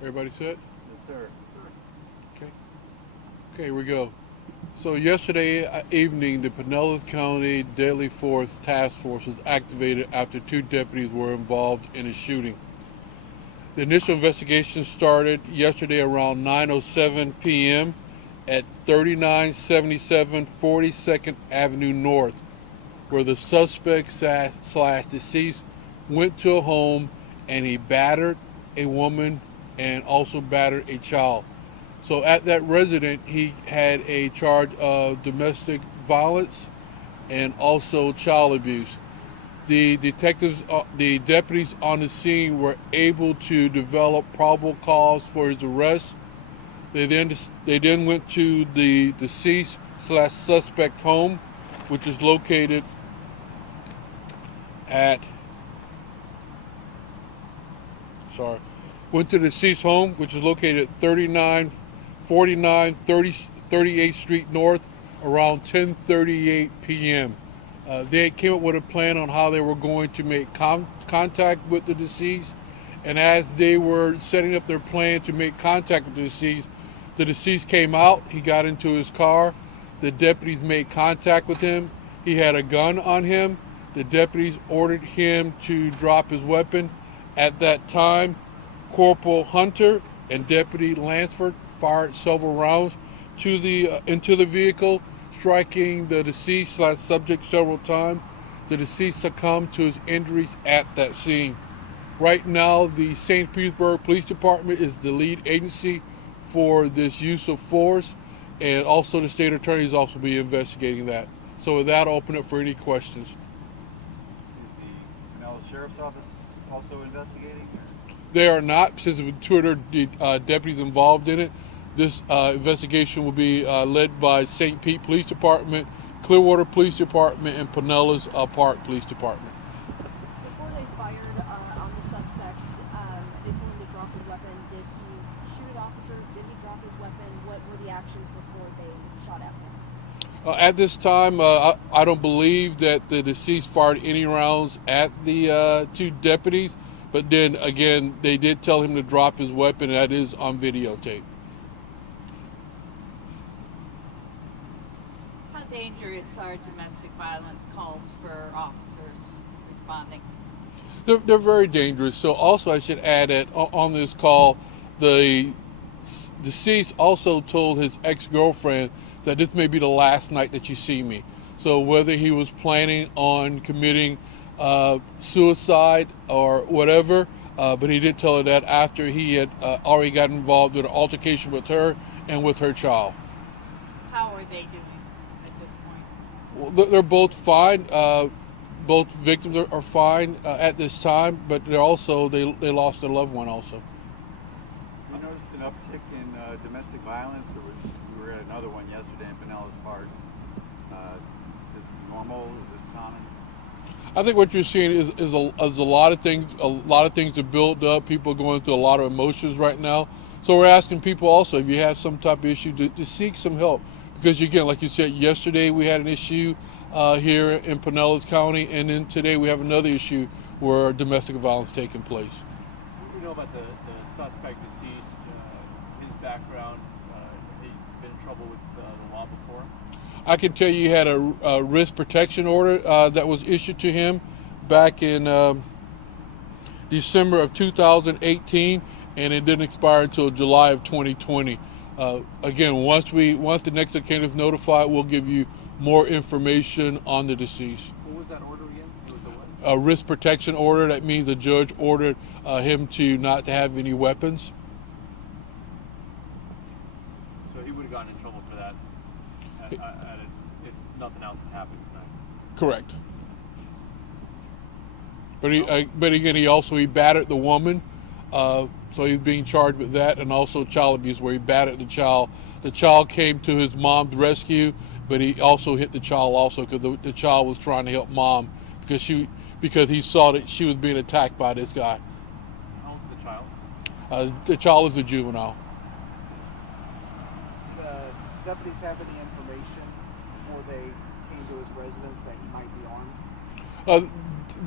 Everybody set? Yes, sir. Okay. Okay, here we go. So yesterday evening, the Pinellas County Deadly Force Task Force was activated after two deputies were involved in a shooting. The initial investigation started yesterday around 9:07 p.m. at 3977 42nd Avenue North, where the suspect slash deceased went to a home and he battered a woman and also battered a child. So at that residence, he had a charge of domestic violence and also child abuse. The deputies on the scene were able to develop probable cause for his arrest. They then went to the deceased slash suspect home, which is located at sorry, went to the deceased home, which is located at 3949 38th Street North, around 10:38 p.m. They came up with a plan on how they were going to make contact with the deceased, and as they were setting up their plan to make contact with the deceased came out. He got into his car. The deputies made contact with him. He had a gun on him. The deputies ordered him to drop his weapon. At that time, Corporal Hunter and Deputy Lansford fired several rounds into the vehicle, striking the deceased slash subject several times. The deceased succumbed to his injuries at that scene. Right now, the St. Petersburg Police Department is the lead agency for this use of force, and also the state attorney is also be investigating that. So with that, I'll open it for any questions. Is the Pinellas Sheriff's Office also investigating? They are not, since there were two other deputies involved in it. This investigation will be led by St. Pete Police Department, Clearwater Police Department, and Pinellas Park Police Department. Before they fired on the suspect, they told him to drop his weapon. Did he shoot at officers? Did he drop his weapon? What were the actions before they shot at him? At this time, I don't believe that the deceased fired any rounds at the two deputies, but then again, they did tell him to drop his weapon, and that is on videotape. How dangerous are domestic violence calls for officers responding? They're very dangerous. So also I should add that on this call, the deceased also told his ex-girlfriend that this may be the last night that you see me. So whether he was planning on committing suicide or whatever, but he did tell her that after he had already got involved in an altercation with her and with her child. How are they doing at this point? Well, they're both fine. Both victims are fine at this time, but they they lost their loved one also. You noticed an uptick in domestic violence. We were at another one yesterday in Pinellas Park. Is this normal? Is this common? I think what you're seeing is a lot of things. A lot of things to build up. People are going through a lot of emotions right now. So we're asking people also, if you have some type of issue, to seek some help. Because again, like you said, yesterday we had an issue here in Pinellas County, and then today we have another issue where domestic violence taking place. What do you know about the suspect deceased, his background? He been in trouble with the law before? I can tell you he had a risk protection order that was issued to him back in December of 2018, and it didn't expire until July of 2020. Again, once the next of kin is notified, we'll give you more information on the deceased. What was that order again? It was A risk protection order. That means the judge ordered him to not to have any weapons. So he would have gotten in trouble for that if nothing else had happened tonight. Correct. But again, he battered the woman, so he's being charged with that, and also child abuse, where he battered the child. The child came to his mom's rescue, but he also hit the child also because the child was trying to help mom because he saw that she was being attacked by this guy. How old is the child? The child is a juvenile. The deputies have any information before they came to his residence that he might be armed? Uh,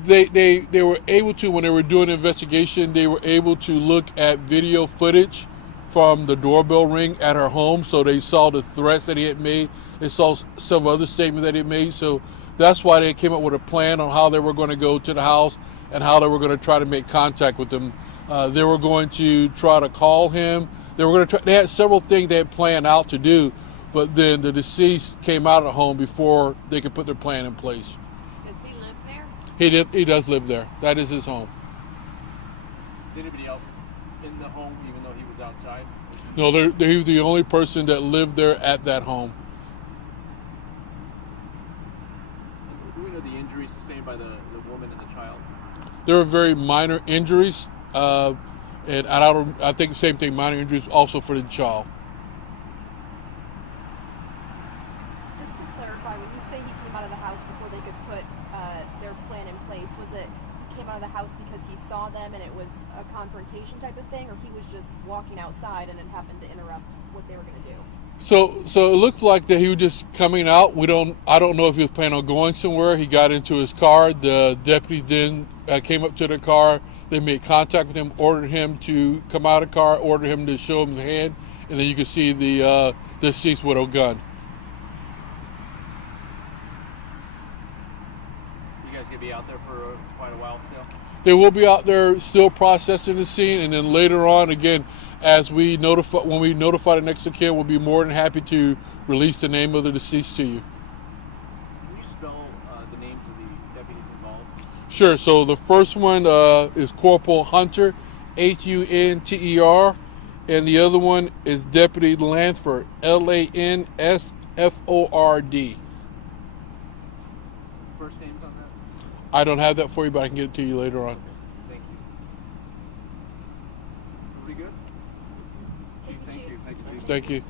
they were able to, when they were doing the investigation, they were able to look at video footage from the doorbell ring at her home. So they saw the threats that he had made. They saw some other statements that he made. So that's why they came up with a plan on how they were going to go to the house and how they were going to try to make contact with him. They were going to try to call him. They were going to try, they had several things they had planned out to do, but then the deceased came out of the home before they could put their plan in place. Does he live there? He does live there. That is his home. Is anybody else in the home, even though he was outside? No, he was the only person that lived there at that home. Do we know the injuries sustained by the woman and the child? There were very minor injuries, and I think the same thing, minor injuries also for the child. Just to clarify, when you say he came out of the house before they could put their plan in place, was it he came out of the house because he saw them and it was a confrontation type of thing, or he was just walking outside and it happened to interrupt what they were going to do? So it looked like that he was just coming out. I don't know if he was planning on going somewhere. He got into his car. The deputy then came up to the car. They made contact with him, ordered him to come out of the car, ordered him to show him the hand, and then you could see the deceased with a gun. You guys gonna be out there for quite a while still? They will be out there still processing the scene, and then later on, again, when we notify the next of kin, we'll be more than happy to release the name of the deceased to you. Can you spell the names of the deputies involved? Sure. So the first one is Corporal Hunter, Hunter, and the other one is Deputy Lansford, Lansford. First names on that? I don't have that for you, but I can get it to you later on. Thank you. Pretty good? Thank you, Chief. Thank you, Chief. Thank you.